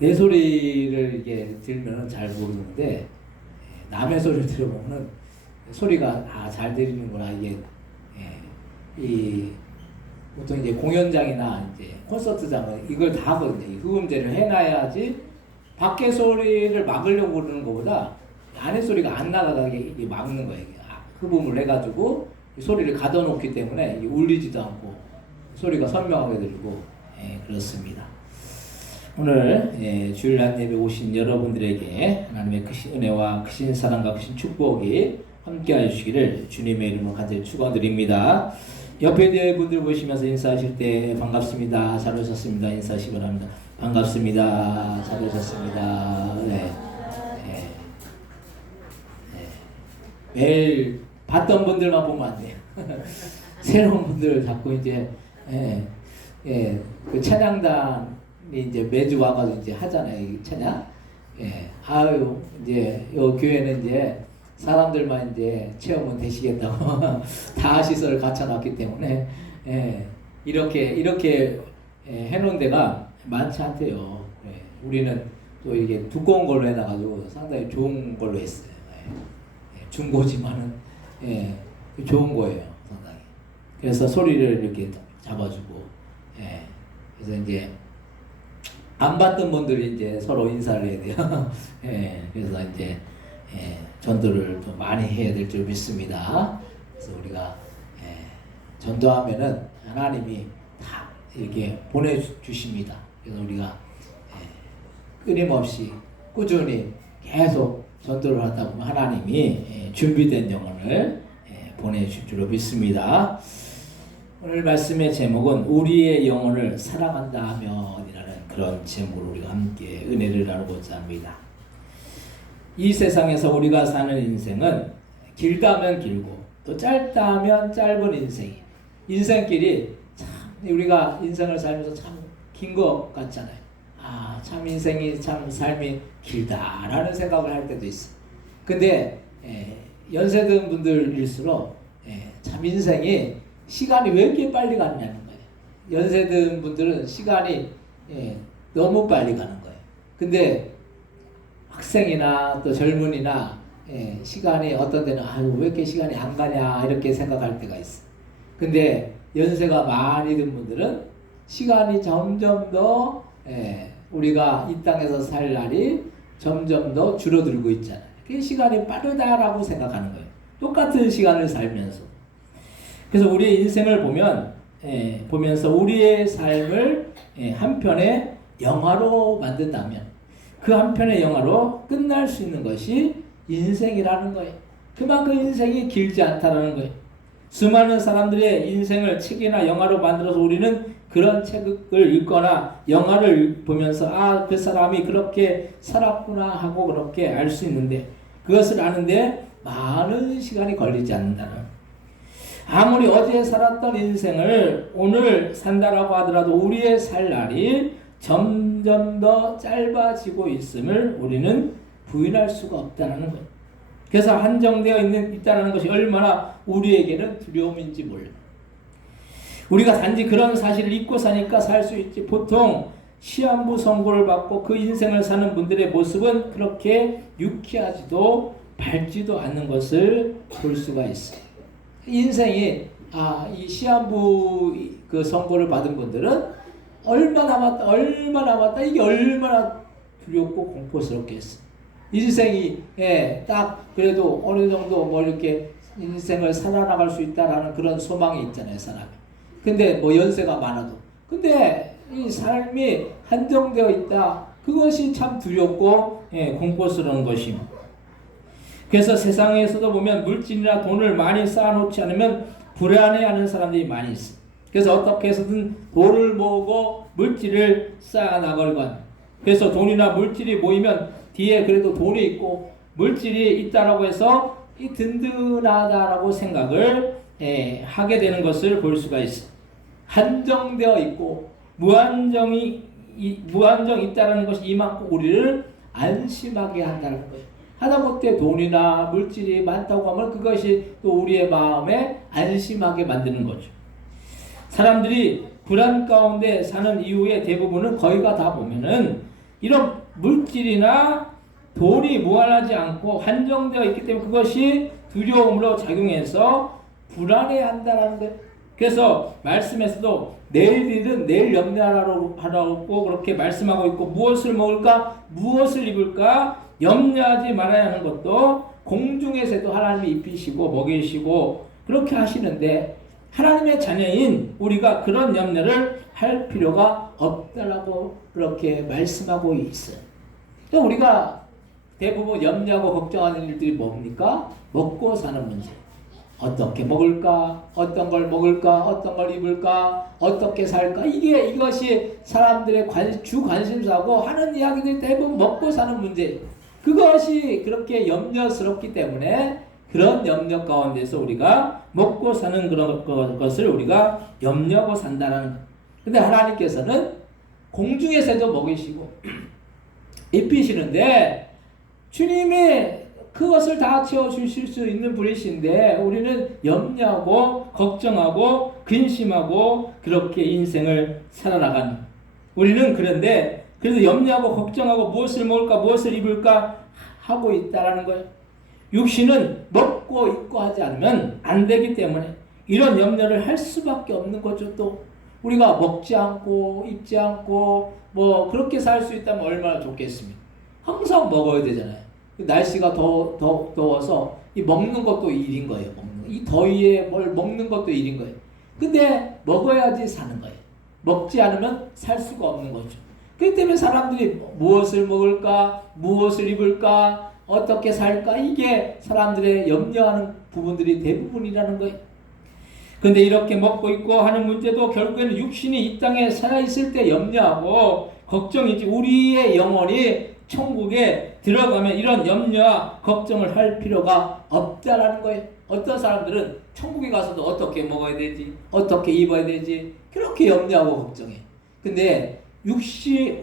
내 소리를 이게 들으면 잘 모르는데 남의 소리를 들어보면 소리가 잘 들리는구나. 이게 이 보통 이제 공연장이나 이제 콘서트장은 이걸 다 하거든요. 이 흡음재를 해놔야지 밖에 소리를 막으려고 그러는 것보다 안에 소리가 안 나가게 막는 거예요. 흡음을 해가지고 소리를 가둬놓기 때문에 울리지도 않고 소리가 선명하게 들리고 그렇습니다. 오늘 주일 한 예배 오신 여러분들에게 하나님의 크신 은혜와 크신 사랑과 크신 축복이 함께하여 주시기를 주님의 이름으로 간절히 축원드립니다. 옆에 계신 분들 보시면서 인사하실 때 반갑습니다. 잘 오셨습니다. 인사하시기 바랍니다. 반갑습니다. 잘 오셨습니다. 매일 봤던 분들만 보면 안 돼요. 새로운 분들 자꾸 이제 그 찬양단이 이제 매주 와가지고 이제 하잖아요. 이 찬양. 아유 이제 요 교회는 이제 사람들만 이제 체험은 되시겠다고 다 시설을 갖춰놨기 때문에 이렇게 해놓은 데가 많지 않대요. 우리는 또 이게 두꺼운 걸로 해놔가지고 상당히 좋은 걸로 했어요. 중고지만은 좋은 거예요, 상당히. 그래서 소리를 이렇게 잡아주고, 그래서 이제 안 봤던 분들이 이제 서로 인사를 해야 돼요. 그래서 이제 전도를 더 많이 해야 될 줄 믿습니다. 그래서 우리가 전도하면은 하나님이 다 이렇게 보내주십니다. 그래서 우리가 끊임없이 꾸준히 계속 전도를 하다 보면 하나님이 준비된 영혼을 보내줄 줄로 믿습니다. 오늘 말씀의 제목은 우리의 영혼을 사랑한다 하면이라는 그런 제목으로 우리가 함께 은혜를 나누고자 합니다. 이 세상에서 우리가 사는 인생은 길다면 길고 또 짧다면 짧은 인생길이 참 우리가 인생을 살면서 참 긴 것 같잖아요. 참 인생이 참 삶이 길다라는 생각을 할 때도 있어요. 근데 연세든 분들일수록 참 인생이 시간이 왜 이렇게 빨리 가느냐는 거예요. 연세든 분들은 시간이 너무 빨리 가는 거예요. 근데 학생이나 또 젊은이나 시간이 어떤 데는 왜 이렇게 시간이 안 가냐 이렇게 생각할 때가 있어요. 근데 연세가 많이 든 분들은 시간이 점점 더 우리가 이 땅에서 살 날이 점점 더 줄어들고 있잖아요. 그 시간이 빠르다라고 생각하는 거예요. 똑같은 시간을 살면서. 그래서 우리의 인생을 보면서 우리의 삶을 한편의 영화로 만든다면 그 한편의 영화로 끝날 수 있는 것이 인생이라는 거예요. 그만큼 인생이 길지 않다라는 거예요. 수많은 사람들의 인생을 책이나 영화로 만들어서 우리는 그런 책을 읽거나 영화를 보면서 그 사람이 그렇게 살았구나 하고 그렇게 알 수 있는데 그것을 아는데 많은 시간이 걸리지 않는다는, 아무리 어제 살았던 인생을 오늘 산다라고 하더라도 우리의 살 날이 점점 더 짧아지고 있음을 우리는 부인할 수가 없다는 거예요. 그래서 한정되어 있다는 것이 얼마나 우리에게는 두려움인지 몰라요. 우리가 단지 그런 사실을 잊고 사니까 살 수 있지, 보통 시한부 선고를 받고 그 인생을 사는 분들의 모습은 그렇게 유쾌하지도 밝지도 않는 것을 볼 수가 있어요. 인생이 이 시한부 그 선고를 받은 분들은 얼마 남았다 이게 얼마나 두렵고 공포스럽게 했어. 인생이 딱 그래도 어느 정도 뭐 이렇게 인생을 살아나갈 수 있다라는 그런 소망이 있잖아요, 사람이. 근데 뭐 연세가 많아도 근데 이 삶이 한정되어 있다, 그것이 참 두렵고 공포스러운 것입니다. 그래서 세상에서도 보면 물질이나 돈을 많이 쌓아놓지 않으면 불안해하는 사람들이 많이 있어요. 그래서 어떻게 해서든 돈을 모으고 물질을 쌓아나가려고 합니다. 그래서 돈이나 물질이 모이면 뒤에 그래도 돈이 있고 물질이 있다라고 해서 이 든든하다라고 생각을 하게 되는 것을 볼 수가 있어요. 한정되어 있고 무한정 있다라는 것이 이만큼 우리를 안심하게 한다는 거예요. 하다못해 돈이나 물질이 많다고 하면 그것이 또 우리의 마음에 안심하게 만드는 거죠. 사람들이 불안 가운데 사는 이유의 대부분은 거의가 다 보면은 이런 물질이나 돈이 무한하지 않고 한정되어 있기 때문에 그것이 두려움으로 작용해서 불안해한다라는 거예요. 그래서 말씀에서도 내일 일은 내일 염려하라고 그렇게 말씀하고 있고, 무엇을 먹을까 무엇을 입을까 염려하지 말아야 하는 것도 공중에서도 하나님이 입히시고 먹이시고 그렇게 하시는데, 하나님의 자녀인 우리가 그런 염려를 할 필요가 없다라고 그렇게 말씀하고 있어요. 우리가 대부분 염려하고 걱정하는 일들이 뭡니까? 먹고 사는 문제. 어떻게 먹을까? 어떤 걸 먹을까? 어떤 걸 입을까? 어떻게 살까? 이것이 사람들의 주 관심사고 하는 이야기들이 대부분 먹고 사는 문제. 그것이 그렇게 염려스럽기 때문에 그런 염려 가운데서 우리가 먹고 사는 그런 것을 우리가 염려하고 산다는 거예요. 근데 하나님께서는 공중에서도 먹이시고 입히시는데 주님이 그것을 다 채워주실 수 있는 분이신데 우리는 염려하고 걱정하고 근심하고 그렇게 인생을 살아나가는, 우리는 그런데 그래도 염려하고 걱정하고 무엇을 먹을까 무엇을 입을까 하고 있다라는 거예요. 육신은 먹고 입고 하지 않으면 안 되기 때문에 이런 염려를 할 수밖에 없는 거죠. 또 우리가 먹지 않고 입지 않고 뭐 그렇게 살 수 있다면 얼마나 좋겠습니까? 항상 먹어야 되잖아요. 날씨가 더워서 이 먹는 것도 일인 거예요. 이 더위에 뭘 먹는 것도 일인 거예요. 근데 먹어야지 사는 거예요. 먹지 않으면 살 수가 없는 거죠. 그렇기 때문에 사람들이 무엇을 먹을까 무엇을 입을까 어떻게 살까, 이게 사람들의 염려하는 부분들이 대부분이라는 거예요. 근데 이렇게 먹고 있고 하는 문제도 결국에는 육신이 이 땅에 살아있을 때 염려하고 걱정이지, 우리의 영혼이 천국에 들어가면 이런 염려와 걱정을 할 필요가 없다라는 거예요. 어떤 사람들은 천국에 가서도 어떻게 먹어야 되지, 어떻게 입어야 되지, 그렇게 염려하고 걱정해. 근데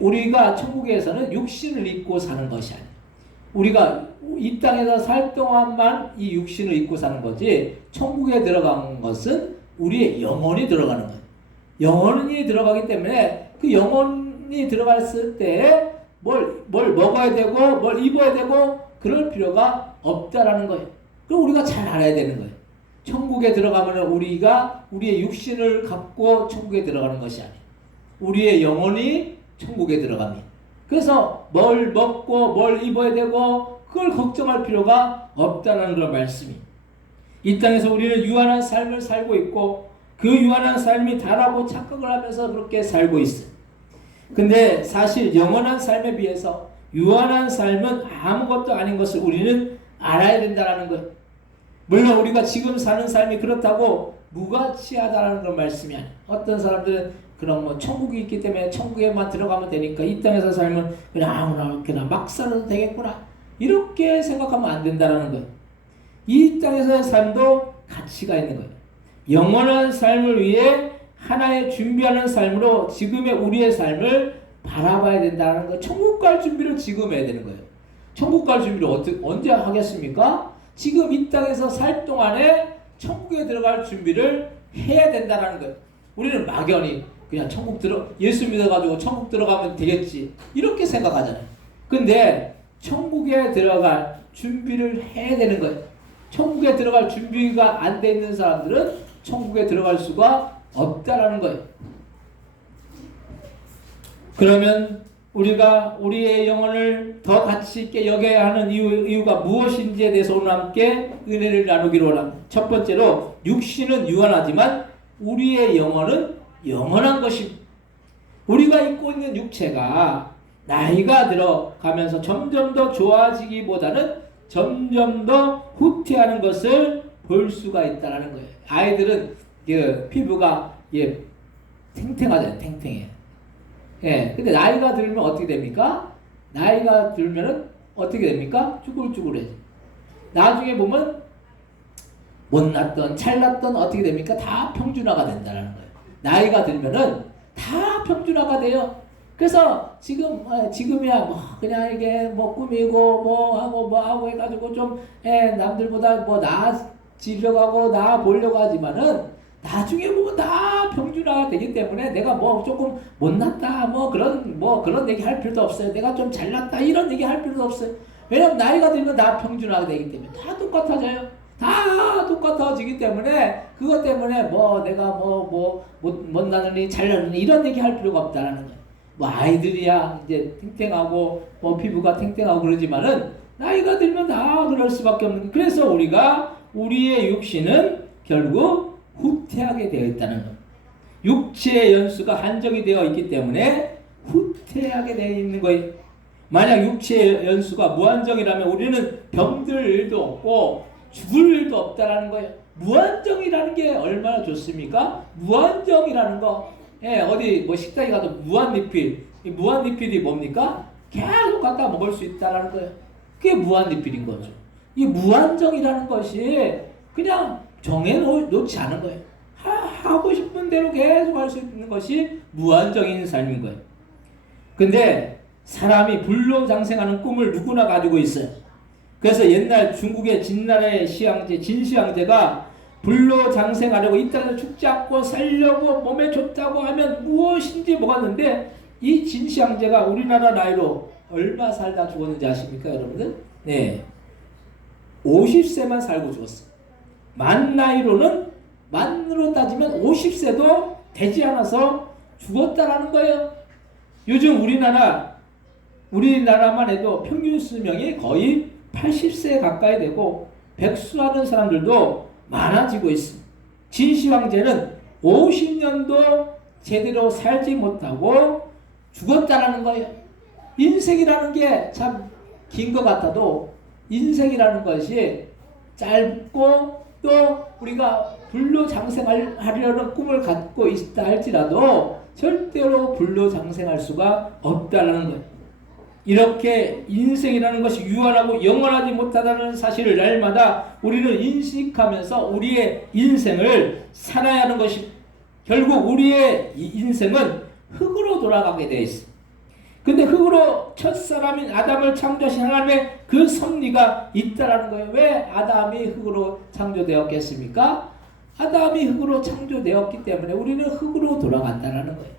우리가 천국에서는 육신을 입고 사는 것이 아니에요. 우리가 이 땅에서 살 동안만 이 육신을 입고 사는 거지, 천국에 들어간 것은 우리의 영혼이 들어가는 거예요. 영혼이 들어가기 때문에 그 영혼이 들어갔을 때 뭘 먹어야 되고 뭘 입어야 되고 그럴 필요가 없다라는 거예요. 그럼 우리가 잘 알아야 되는 거예요. 천국에 들어가면 우리가 우리의 육신을 갖고 천국에 들어가는 것이 아니에요. 우리의 영혼이 천국에 들어갑니다. 그래서 뭘 먹고 뭘 입어야 되고 그걸 걱정할 필요가 없다는 그런 말씀이. 이 땅에서 우리는 유한한 삶을 살고 있고 그 유한한 삶이 다라고 착각을 하면서 그렇게 살고 있어요. 근데 사실 영원한 삶에 비해서 유한한 삶은 아무것도 아닌 것을 우리는 알아야 된다는 거예요. 물론 우리가 지금 사는 삶이 그렇다고 무가치하다는 그런 말씀이 아니에요. 어떤 사람들은 그럼 천국이 있기 때문에 천국에만 들어가면 되니까 이 땅에서 삶은 그냥 막 살아도 되겠구나, 이렇게 생각하면 안 된다는 거예요. 이 땅에서의 삶도 가치가 있는 거예요. 영원한 삶을 위해 하나의 준비하는 삶으로 지금의 우리의 삶을 바라봐야 된다는 거예요. 천국 갈 준비를 지금 해야 되는 거예요. 천국 갈 준비를 언제 하겠습니까? 지금 이 땅에서 살 동안에 천국에 들어갈 준비를 해야 된다는 거예요. 우리는 막연히 그냥 예수 믿어가지고 천국 들어가면 되겠지, 이렇게 생각하잖아요. 근데 천국에 들어갈 준비를 해야 되는 거예요. 천국에 들어갈 준비가 안 돼 있는 사람들은 천국에 들어갈 수가 없다라는 거예요. 그러면 우리가 우리의 영혼을 더 가치 있게 여겨야 하는 이유가 무엇인지에 대해서 오늘 함께 은혜를 나누기로 합니다. 첫 번째로, 육신은 유한하지만 우리의 영혼은 영원한 것입니다. 우리가 입고 있는 육체가 나이가 들어가면서 점점 더 좋아지기보다는 점점 더 후퇴하는 것을 볼 수가 있다는 거예요. 아이들은 피부가 탱탱하잖아요. 탱탱해. 예. 근데 나이가 들면 어떻게 됩니까? 나이가 들면은 어떻게 됩니까? 쭈글쭈글해져. 나중에 보면 못났던 찰났던 어떻게 됩니까? 다 평준화가 된다는 거예요. 나이가 들면은 다 평준화가 돼요. 그래서 지금이야 그냥 이게 꾸미고 뭐 하고 해가지고 좀 남들보다 나아지려고 하고 나아 보려고 하지만은 나중에 보면 다 평준화가 되기 때문에 내가 뭐 조금 못났다 뭐 그런 얘기 할 필요도 없어요. 내가 좀 잘났다 이런 얘기 할 필요도 없어요. 왜냐면 나이가 들면 다 평준화가 되기 때문에 다 똑같아져요. 다 똑같아지기 때문에 그것 때문에 뭐 내가 못나느니 잘나느니 이런 얘기 할 필요가 없다라는 거예요. 뭐 아이들이야 이제 탱탱하고 뭐 피부가 탱탱하고 그러지만은 나이가 들면 다 그럴 수밖에 없는 거예요. 그래서 우리가 우리의 육신은 결국 후퇴하게 되어 있다는 것. 육체의 연수가 한정이 되어 있기 때문에 후퇴하게 되어 있는 거예요. 만약 육체의 연수가 무한정이라면 우리는 병들 일도 없고 죽을 일도 없다라는 거예요. 무한정이라는 게 얼마나 좋습니까? 무한정이라는 거. 예, 어디 뭐 식당에 가도 무한리필. 이 무한리필이 뭡니까? 계속 갖다 먹을 수 있다라는 거예요. 그게 무한리필인 거죠. 이 무한정이라는 것이 그냥 정해놓지 않은 거예요. 하고 싶은 대로 계속 할 수 있는 것이 무한정인 삶인 거예요. 근데 사람이 불로장생하는 꿈을 누구나 가지고 있어요. 그래서 옛날 중국의 진나라의 시황제, 진시황제가 불로장생하려고 이 땅에서 죽지 않고 살려고 몸에 좋다고 하면 무엇인지 먹었는데 이 진시황제가 우리나라 나이로 얼마 살다 죽었는지 아십니까, 여러분들? 네, 50세만 살고 죽었어요. 만으로 따지면 50세도 되지 않아서 죽었다라는 거예요. 요즘 우리나라만 해도 평균 수명이 거의 80세 가까이 되고 백수하는 사람들도 많아지고 있습니다. 진시황제는 50년도 제대로 살지 못하고 죽었다라는 거예요. 인생이라는 게 참 긴 것 같아도 인생이라는 것이 짧고 또 우리가 불로장생하려는 꿈을 갖고 있다 할지라도 절대로 불로장생할 수가 없다는 거예요. 이렇게 인생이라는 것이 유한하고 영원하지 못하다는 사실을 날마다 우리는 인식하면서 우리의 인생을 살아야 하는 것이 결국 우리의 인생은 흙으로 돌아가게 되어 있습니다. 근데 흙으로 첫사람인 아담을 창조하신 하나님의 그 섭리가 있다라는 거예요. 왜 아담이 흙으로 창조되었겠습니까? 아담이 흙으로 창조되었기 때문에 우리는 흙으로 돌아간다라는 거예요.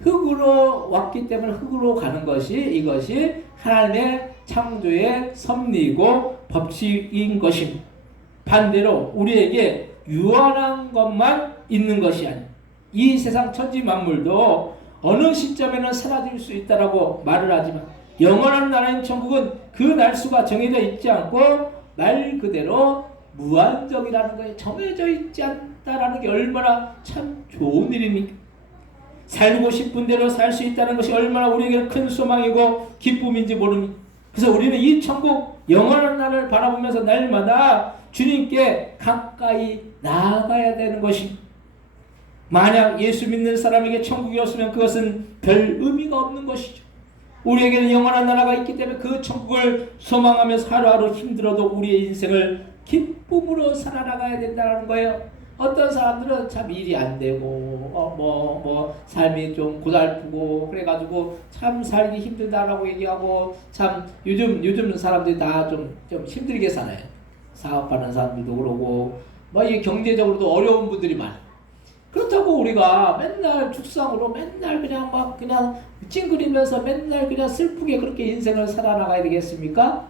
흙으로 왔기 때문에 흙으로 가는 이것이 하나님의 창조의 섭리이고 법칙인 것입니다. 반대로 우리에게 유한한 것만 있는 것이 아니에요. 이 세상 천지 만물도 어느 시점에는 사라질 수 있다라고 말을 하지만 영원한 나라인 천국은 그 날수가 정해져 있지 않고 말 그대로 무한정이라는 거에 정해져 있지 않다라는 게 얼마나 참 좋은 일입니까? 살고 싶은 대로 살 수 있다는 것이 얼마나 우리에게 큰 소망이고 기쁨인지 모릅니다. 그래서 우리는 이 천국 영원한 날을 바라보면서 날마다 주님께 가까이 나아가야 되는 것입니다. 만약 예수 믿는 사람에게 천국이 없으면 그것은 별 의미가 없는 것이죠. 우리에게는 영원한 나라가 있기 때문에 그 천국을 소망하면서 하루하루 힘들어도 우리의 인생을 기쁨으로 살아나가야 된다는 거예요. 어떤 사람들은 참 일이 안 되고 삶이 좀 고달프고 그래가지고 참 살기 힘들다라고 얘기하고 참 요즘 사람들이 다 좀 힘들게 살아요. 사업하는 사람들도 그러고 이 경제적으로도 어려운 분들이 많아요. 그렇다고 우리가 맨날 죽상으로 맨날 그냥 찡그리면서 맨날 그냥 슬프게 그렇게 인생을 살아나가야 되겠습니까?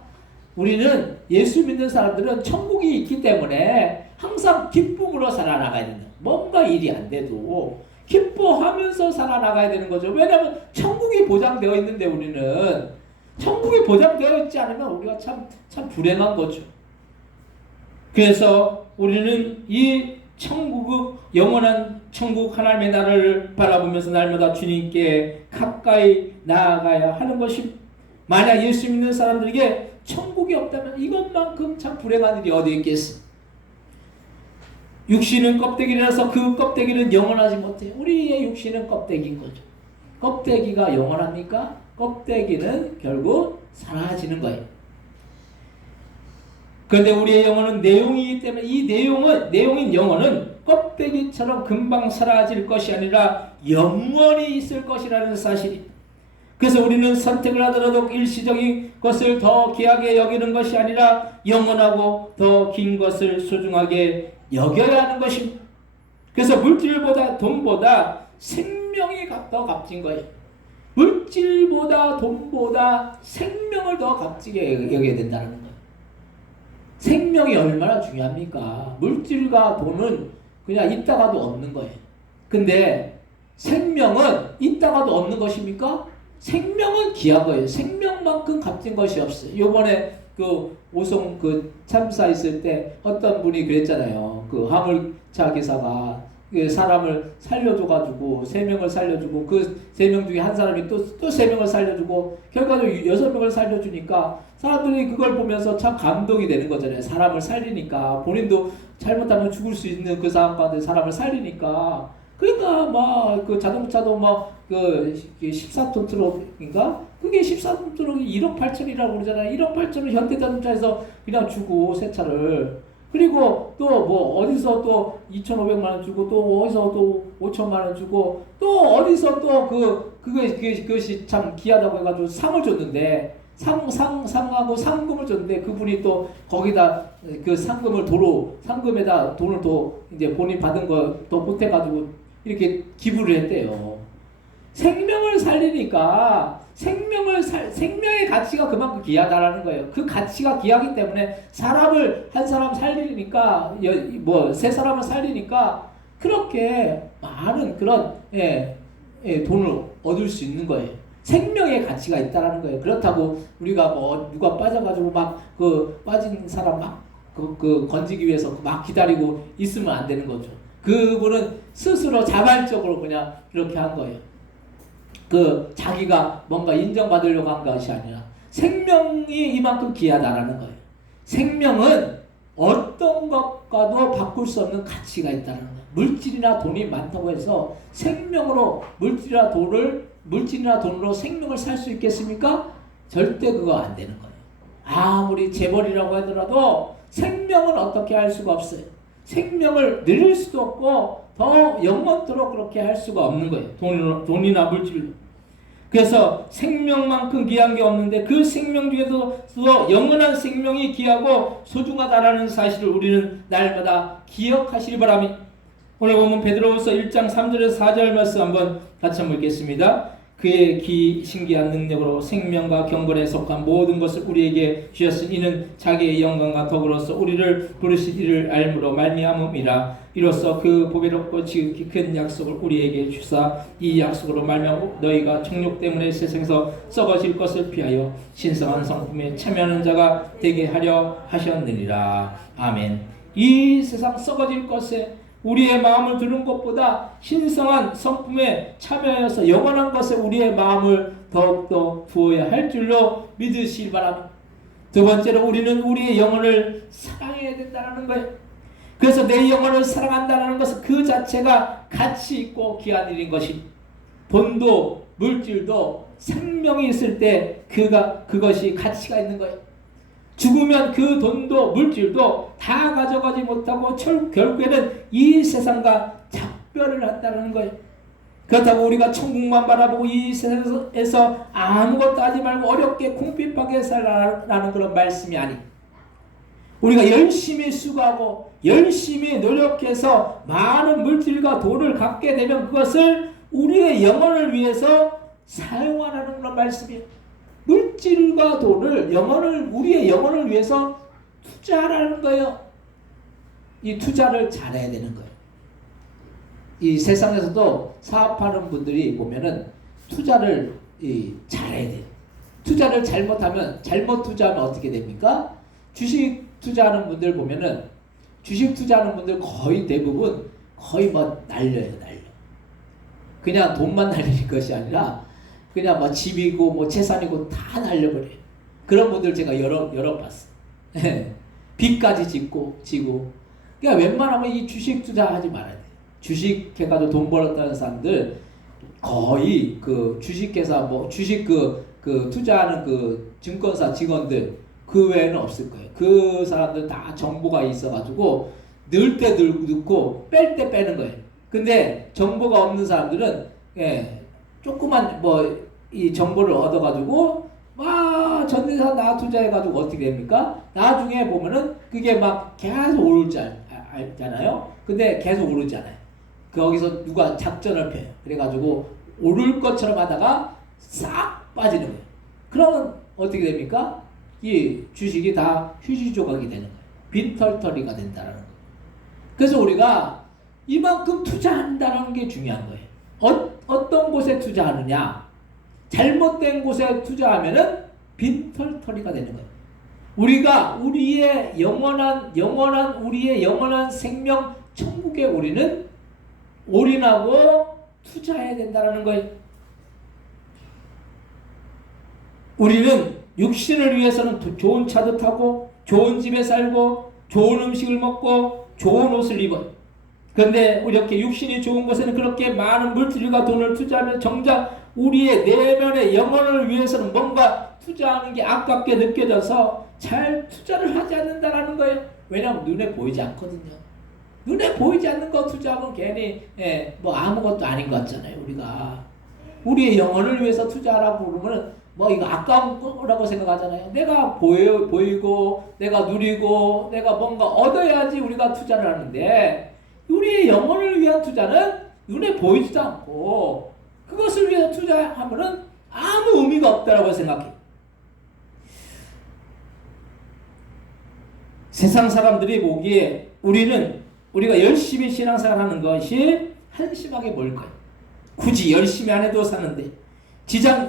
우리는 예수 믿는 사람들은 천국이 있기 때문에 항상 기쁨으로 살아나가야 된다. 뭔가 일이 안 돼도 기뻐하면서 살아나가야 되는 거죠. 왜냐하면 천국이 보장되어 있는데 우리는 천국이 보장되어 있지 않으면 우리가 참 불행한 거죠. 그래서 우리는 이 영원한 천국 하나님의 나라를 바라보면서 날마다 주님께 가까이 나아가야 하는 것입니다. 만약 예수 믿는 사람들에게 천국이 없다면 이것만큼 참 불행한 일이 어디 있겠어? 육신은 껍데기라서 그 껍데기는 영원하지 못해요. 우리의 육신은 껍데기인 거죠. 껍데기가 영원합니까? 껍데기는 결국 사라지는 거예요. 그런데 우리의 영혼은 내용이기 때문에 이 내용인 영혼은 껍데기처럼 금방 사라질 것이 아니라 영원히 있을 것이라는 사실이. 그래서 우리는 선택을 하더라도 일시적인 것을 더 귀하게 여기는 것이 아니라 영원하고 더 긴 것을 소중하게 여겨야 하는 것입니다. 그래서 물질보다 돈보다 생명이 더 값진 거예요. 물질보다 돈보다 생명을 더 값지게 여겨야 된다는 거예요. 생명이 얼마나 중요합니까? 물질과 돈은 그냥 있다가도 없는 거예요. 근데 생명은 있다가도 없는 것입니까? 생명은 귀한 거예요. 생명만큼 값진 것이 없어요. 요번에 그 오송 그 참사 있을 때 어떤 분이 그랬잖아요. 그 화물차 기사가 그 사람을 살려줘가지고 3명을 살려주고 그 3명 중에 한 사람이 또 3명을 살려주고 결과적으로 6명을 살려주니까 사람들이 그걸 보면서 참 감동이 되는 거잖아요. 사람을 살리니까 본인도 잘못하면 죽을 수 있는 그 상황 가운데 사람을 살리니까 그러니까 막 그 자동차도 막 그 14톤 트럭인가? 그게 14톤 트럭이 1억 8천이라고 그러잖아요. 1억 8천을 현대자동차에서 그냥 주고 새 차를. 그리고 또 뭐 어디서 또 2,500만 원 주고 또 어디서 또 5천만 원 주고 또 어디서 또 그것이 참 귀하다고 해가지고 상을 줬는데 상하고 상금을 줬는데 그분이 또 거기다 그 상금에다 돈을 또 이제 본인 받은 거 또 보태가지고 이렇게 기부를 했대요. 생명을 살리니까 생명의 가치가 그만큼 귀하다라는 거예요. 그 가치가 귀하기 때문에 한 사람 살리니까 뭐 세 사람을 살리니까 그렇게 많은 그런 돈을 얻을 수 있는 거예요. 생명의 가치가 있다라는 거예요. 그렇다고 우리가 뭐 누가 빠져가지고 막 그 빠진 사람 막 그 건지기 위해서 막 기다리고 있으면 안 되는 거죠. 그분은 스스로 자발적으로 그냥 그렇게 한 거예요. 그 자기가 뭔가 인정받으려고 한 것이 아니라 생명이 이만큼 귀하다라는 거예요. 생명은 어떤 것과도 바꿀 수 없는 가치가 있다는 거예요. 물질이나 돈이 많다고 해서 물질이나 돈으로 생명을 살 수 있겠습니까? 절대 그거 안 되는 거예요. 아무리 재벌이라고 하더라도 생명은 어떻게 할 수가 없어요. 생명을 늘릴 수도 없고 더 영원토록 그렇게 할 수가 없는 거예요. 돈이나 물질로. 그래서 생명만큼 귀한 게 없는데 그 생명 중에서도 영원한 생명이 귀하고 소중하다라는 사실을 우리는 날마다 기억하시기 바랍니다. 오늘 보면 베드로후서 1장 3절에서 4절 말씀 한번 같이 한번 읽겠습니다. 그의 신기한 능력으로 생명과 경건에 속한 모든 것을 우리에게 주셨으니 이는 자기의 영광과 덕으로서 우리를 부르신 이를 알므로 말미암음이라. 이로써 그 보배롭고 지극히 큰 약속을 우리에게 주사 이 약속으로 말미암아 너희가 정욕 때문에 세상에서 썩어질 것을 피하여 신성한 성품에 참여하는 자가 되게 하려 하셨느니라. 아멘. 이 세상 썩어질 것에 우리의 마음을 두는 것보다 신성한 성품에 참여하여서 영원한 것에 우리의 마음을 더욱더 두어야 할 줄로 믿으시기 바랍니다. 두 번째로 우리는 우리의 영혼을 사랑해야 된다는 거예요. 그래서 내 영혼을 사랑한다는 것은 그 자체가 가치 있고 귀한 일인 것입니다. 돈도 물질도 생명이 있을 때 그것이 가치가 있는 거예요. 죽으면 그 돈도 물질도 다 가져가지 못하고 결국에는 이 세상과 작별을 한다는 거예요. 그렇다고 우리가 천국만 바라보고 이 세상에서 아무것도 하지 말고 어렵게 궁핍하게 살라는 그런 말씀이 아니. 우리가 열심히 수고하고 열심히 노력해서 많은 물질과 돈을 갖게 되면 그것을 우리의 영혼을 위해서 사용하라는 그런 말씀이에요. 물질과 돈을 우리의 영혼을 위해서 투자하라는 거예요. 이 투자를 잘해야 되는 거예요. 이 세상에서도 사업하는 분들이 보면은 투자를 잘해야 돼요. 투자를 잘못 투자하면 어떻게 됩니까? 주식 투자하는 분들 보면은 주식 투자하는 분들 거의 대부분 뭐 날려요. 그냥 돈만 날리는 것이 아니라 그냥 뭐 집이고 뭐 재산이고 다 날려버려요. 그런 분들 제가 여러 봤어요. 빚까지 지고. 그러니까 웬만하면 이 주식 투자하지 말아야 돼요. 주식 해가지고 돈 벌었다는 사람들 거의 그 주식회사 뭐 주식 그 투자하는 그 증권사 직원들 그 외에는 없을 거예요. 그 사람들 다 정보가 있어가지고 넣을 때 넣고 뺄 때 빼는 거예요. 근데 정보가 없는 사람들은 조그만 뭐 이 정보를 얻어가지고 막 전세산 나 투자해가지고 어떻게 됩니까? 나중에 보면은 그게 막 계속 오를 줄 알잖아요. 근데 계속 오르잖아요. 거기서 누가 작전을 펴요. 그래가지고 오를 것처럼 하다가 싹 빠지는 거예요. 그러면 어떻게 됩니까? 이 주식이 다 휴지 조각이 되는 거예요. 빈털터리가 된다는 거예요. 그래서 우리가 이만큼 투자한다는 게 중요한 거예요. 어떤 곳에 투자하느냐? 잘못된 곳에 투자하면은 빈털터리가 되는 거예요. 우리가 우리의 우리의 영원한 생명 천국에 우리는 올인하고 투자해야 된다는 거예요. 우리는 육신을 위해서는 좋은 차도 타고 좋은 집에 살고 좋은 음식을 먹고 좋은 옷을 입어요. 그런데 이렇게 육신이 좋은 곳에는 그렇게 많은 물질과 돈을 투자하면 정작 우리의 내면의 영혼을 위해서는 뭔가 투자하는 게 아깝게 느껴져서 잘 투자를 하지 않는다라는 거예요. 왜냐하면 눈에 보이지 않거든요. 눈에 보이지 않는 거 투자하면 괜히 뭐 아무것도 아닌 것 같잖아요. 우리가 우리의 영혼을 위해서 투자하라고 그러면 뭐 이거 아까운 거라고 생각하잖아요. 내가 보이고 내가 누리고 내가 뭔가 얻어야지 우리가 투자를 하는데 우리의 영혼을 위한 투자는 눈에 보이지도 않고 그것을 위해서 투자하면은 아무 의미가 없다라고 생각해요. 세상 사람들이 보기에 우리가 열심히 신앙생활 하는 것이 한심하게 보일까요? 굳이 열심히 안 해도 사는데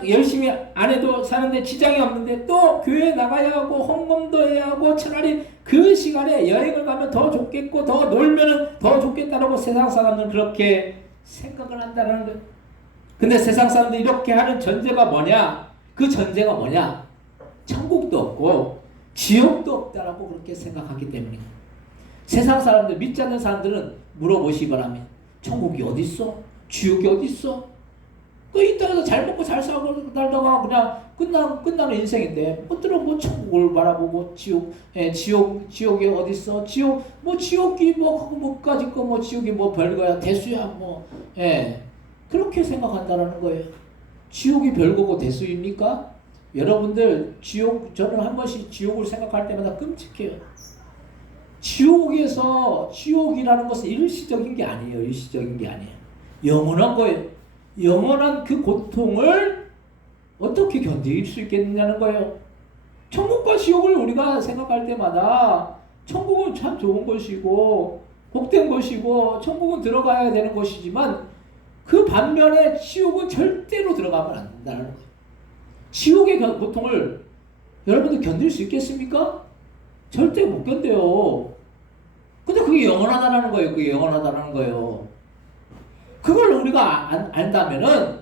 열심히 안 해도 사는데 지장이 없는데 또 교회에 나가야 하고 헌금도 해야 하고 차라리 그 시간에 여행을 가면 더 좋겠고 더 놀면 더 좋겠다라고 세상 사람들은 그렇게 생각을 한다는 거예요. 근데 세상 사람들이 이렇게 하는 전제가 뭐냐? 그 전제가 뭐냐? 천국도 없고 지옥도 없다라고 그렇게 생각하기 때문이에요. 세상 사람들 믿지 않는 사람들은 물어보시기 바랍니다. 천국이 어디 있어? 지옥이 어디 있어? 이 땅에서 잘 먹고 잘 살고 살다가 그냥 끝나는 인생인데 뭐 천국을 바라보고 지옥이 어디 있어? 지옥이 뭐까지 거 뭐 지옥이 뭐 별거야 대수야 그렇게 생각한다라는 거예요. 지옥이 별거고 대수입니까? 여러분들 저는 한 번씩 지옥을 생각할 때마다 끔찍해요. 지옥이라는 것은 일시적인 게 아니에요. 영원한 거예요. 영원한 그 고통을 어떻게 견딜 수 있겠느냐는 거예요. 천국과 지옥을 우리가 생각할 때마다 천국은 참 좋은 것이고 복된 것이고 천국은 들어가야 되는 것이지만 그 반면에 지옥은 절대로 들어가면 안 된다는 거예요. 지옥의 고통을 여러분들 견딜 수 있겠습니까? 절대 못 견뎌요. 근데 그게 영원하다는 거예요. 그걸 우리가 안다면은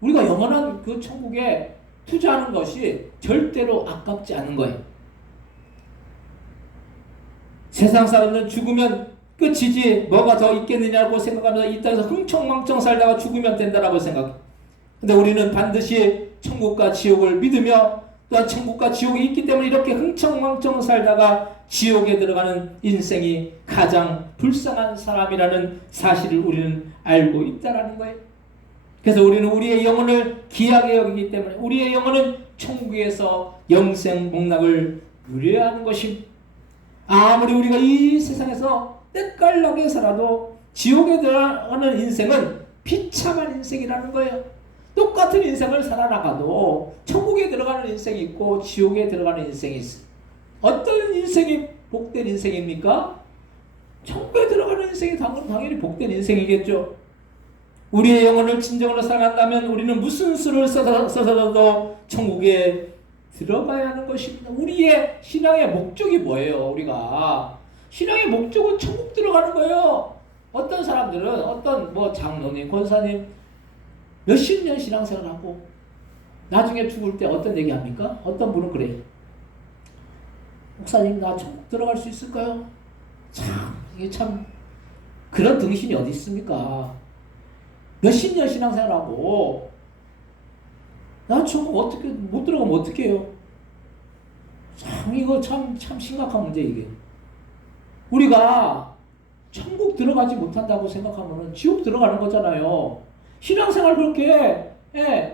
우리가 영원한 그 천국에 투자하는 것이 절대로 아깝지 않은 거예요. 세상 사람들은 죽으면 끝이지 뭐가 더 있겠느냐고 생각하면서 이 땅에서 흥청망청 살다가 죽으면 된다라고 생각해요. 근데 우리는 반드시 천국과 지옥을 믿으며 또한 천국과 지옥이 있기 때문에 이렇게 흥청망청 살다가 지옥에 들어가는 인생이 가장 불쌍한 사람이라는 사실을 우리는 알고 있다는 거예요. 그래서 우리는 우리의 영혼을 귀하게 여기기 때문에 우리의 영혼은 천국에서 영생 복락을 누려야 하는 것입니다. 아무리 우리가 이 세상에서 때깔나게 살아도 지옥에 들어가는 인생은 비참한 인생이라는 거예요. 똑같은 인생을 살아나가도 천국에 들어가는 인생이 있고 지옥에 들어가는 인생이 있어요. 어떤 인생이 복된 인생입니까? 천국에 들어가는 인생이 당연히 복된 인생이겠죠. 우리의 영혼을 진정으로 사랑한다면 우리는 무슨 수를 써서도 천국에 들어가야 하는 것입니다. 우리의 신앙의 목적이 뭐예요? 우리가 신앙의 목적은 천국 들어가는 거예요. 어떤 사람들은 어떤 장로님, 권사님 몇십 년 신앙생활하고 나중에 죽을 때 어떤 얘기합니까? 어떤 분은 그래요. 목사님 나 천국 들어갈 수 있을까요? 이게 참 그런 등신이 어디 있습니까? 몇십 년 신앙생활하고 나 천국 어떻게 못 들어가면 어떡해요? 이거 참 심각한 문제 이게. 우리가 천국 들어가지 못한다고 생각하면 지옥 들어가는 거잖아요. 신앙생활 그렇게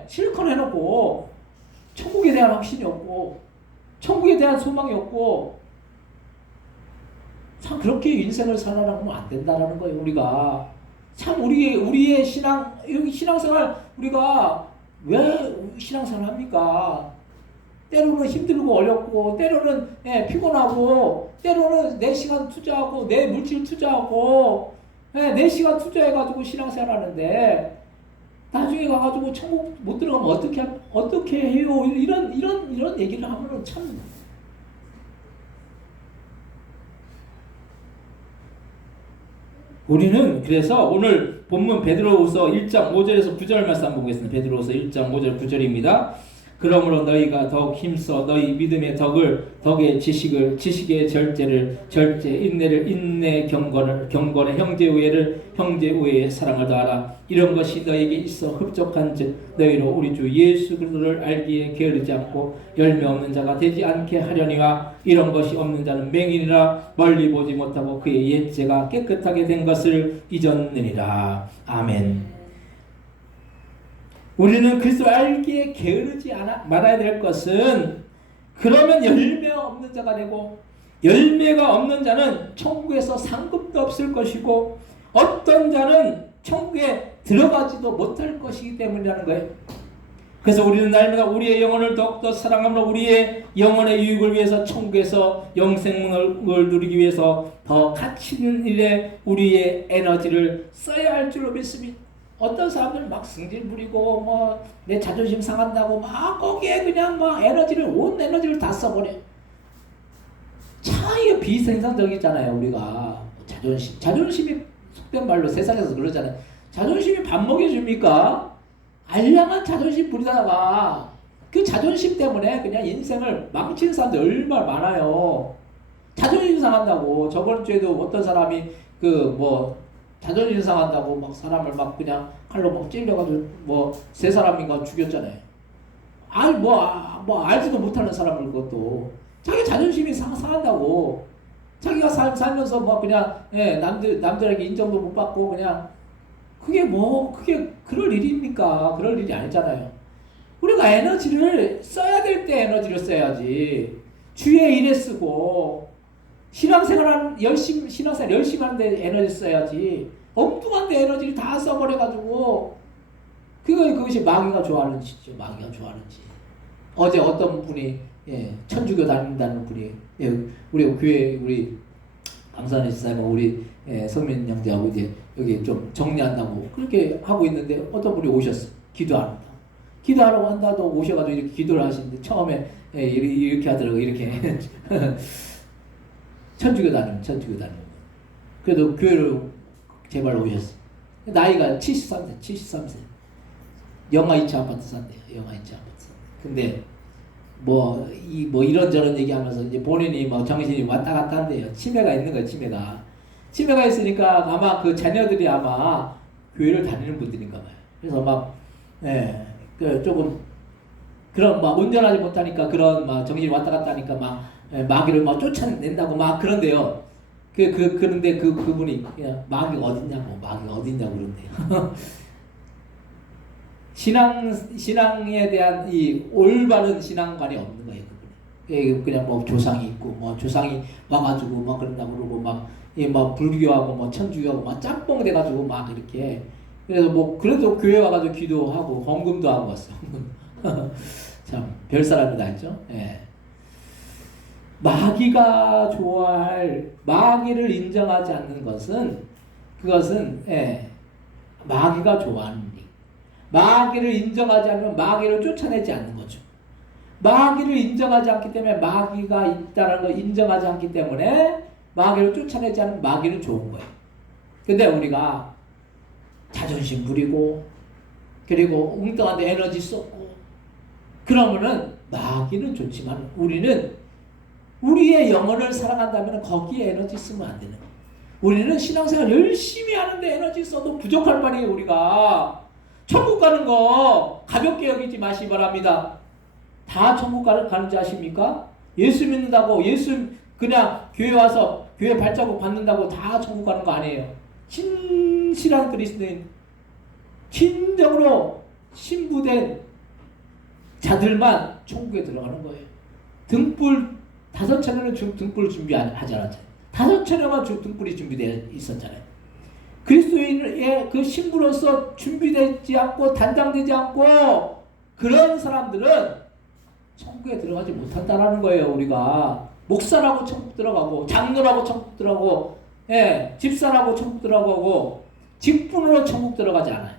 실컷 해놓고 천국에 대한 확신이 없고 천국에 대한 소망이 없고 참 그렇게 인생을 살아가면 안 된다라는 거예요. 우리가 참 우리의 신앙생활 우리가 왜 신앙생활 합니까? 때로는 힘들고 어렵고 때로는 피곤하고 때로는 내 시간 투자하고 내 물질 투자하고 내 시간 투자해가지고 신앙생활 하는데 나중에 가가지고 천국 못 들어가면 어떻게 해요? 이런 얘기를 하면은 참 우리는 그래서 오늘 본문 베드로후서 1장 5절에서 9절 말씀 한번 보겠습니다. 베드로후서 1장 5절 9절입니다. 그러므로 너희가 더욱 힘써 너희 믿음의 덕의 지식의 절제를 인내를 인내 경건의 형제 우애에 사랑을 더하라. 이런 것이 너에게 있어 흡족한즉 너희로 우리 주 예수 그리스도를 알기에 게으르지 않고 열매 없는 자가 되지 않게 하려니와 이런 것이 없는 자는 맹인이라 멀리 보지 못하고 그의 옛죄가 깨끗하게 된 것을 잊었느니라. 아멘. 우리는 그리스도를 알기에 게으르지 말아야 될 것은 그러면 열매가 없는 자가 되고 열매가 없는 자는 천국에서 상급도 없을 것이고 어떤 자는 천국에 들어가지도 못할 것이기 때문이라는 거예요. 그래서 우리는 날마다 우리의 영혼을 더욱더 사랑함으로 우리의 영혼의 유익을 위해서 천국에서 영생을 누리기 위해서 더 가치 있는 일에 우리의 에너지를 써야 할 줄로 믿습니다. 어떤 사람들은 막 승질 부리고 뭐 내 자존심 상한다고 막 거기에 그냥 막 온 에너지를 다 써버려. 참 이게 비생산적이잖아요. 우리가 자존심이 속된 말로 세상에서 그러잖아요. 자존심이 밥 먹여줍니까? 알량한 자존심 부리다가 그 자존심 때문에 그냥 인생을 망친 사람들 얼마나 많아요. 자존심 상한다고 저번 주에도 어떤 사람이 자존심 상한다고 막 사람을 막 그냥 칼로 막 찔려가지고 세 사람인가 죽였잖아요. 알지도 못하는 사람을 그것도 자기 자존심이 상한다고 자기가 살면서 그냥 남들에게 인정도 못 받고 그냥 그게 그럴 일입니까? 그럴 일이 아니잖아요. 우리가 에너지를 써야 될 때 에너지를 써야지. 주의 일에 쓰고 신앙생활 열심히 하는데 에너지 써야지. 엉뚱한 데 에너지를 다 써버려가지고 그것이 마귀가 좋아하는 짓이죠. 마귀가 좋아하는 짓. 어제 어떤 분이 천주교 다닌다는 분이 우리 교회 우리 강산의 지사님 우리 성민 형제하고 이제 여기 좀 정리한다고 그렇게 하고 있는데 어떤 분이 오셨어. 기도하라고 한다고 오셔가지고 이렇게 기도를 하시는데 처음에 이렇게 하더라고. 이렇게 천주교 다니는 그래도 교회를 제발 오셨어. 나이가 73세. 영하 2층 아파트 산대요. 영하 2층 아파트 산대. 근데 이런저런 얘기하면서 이제 본인이 정신이 왔다 갔다 한대요. 치매가 있는 거예요. 치매가 있으니까 아마 그 자녀들이 아마 교회를 다니는 분들인가 봐요. 그래서 조금 그런 운전하지 못하니까 그런 정신이 왔다 갔다 하니까 마귀를 쫓아낸다고 그런데요. 그런데 그분이 그냥 마귀가 어딨냐고 그런데요. 신앙에 대한 이 올바른 신앙관이 없는 거예요. 그분이. 그냥 조상이 있고 조상이 와가지고 그런다고 그러고 불교하고 천주교하고 짬뽕 돼가지고 이렇게. 그래서 그래도 교회 와가지고 기도하고 헌금도 하고 왔어. 참 별사람이다 했죠. 예. 마귀가 좋아할 마귀를 인정하지 않는 것은 마귀가 좋아하는 일. 마귀를 인정하지 않으면 마귀를 쫓아내지 않는 거죠. 마귀를 인정하지 않기 때문에 마귀가 있다는 걸 인정하지 않기 때문에 마귀를 쫓아내지 않으면 마귀는 좋은 거예요. 근데 우리가 자존심 부리고 그리고 웅뚱한 데 에너지 쏟고 그러면은 마귀는 좋지만 우리는 우리의 영혼을 사랑한다면 거기에 에너지 쓰면 안 되는 거예요. 우리는 신앙생활 열심히 하는데 에너지 써도 부족할 말이에요. 우리가 천국 가는 거 가볍게 여기지 마시기 바랍니다. 다 천국 가는지 아십니까? 예수 믿는다고 그냥 교회 와서 교회 발자국 받는다고 다 천국 가는 거 아니에요. 진실한 그리스도인 진정으로 신부된 자들만 천국에 들어가는 거예요. 등불 5천여는 등불 준비하지 않았잖아요. 5천여만 등불이 준비되어 있었잖아요. 그리스도인의 그 신부로서 준비되지 않고 단장되지 않고 그런 사람들은 천국에 들어가지 못한다라는 거예요. 우리가 목사라고 천국 들어가고 장로라고 천국 들어가고 집사라고 천국 들어가고 직분으로 천국 들어가지 않아요.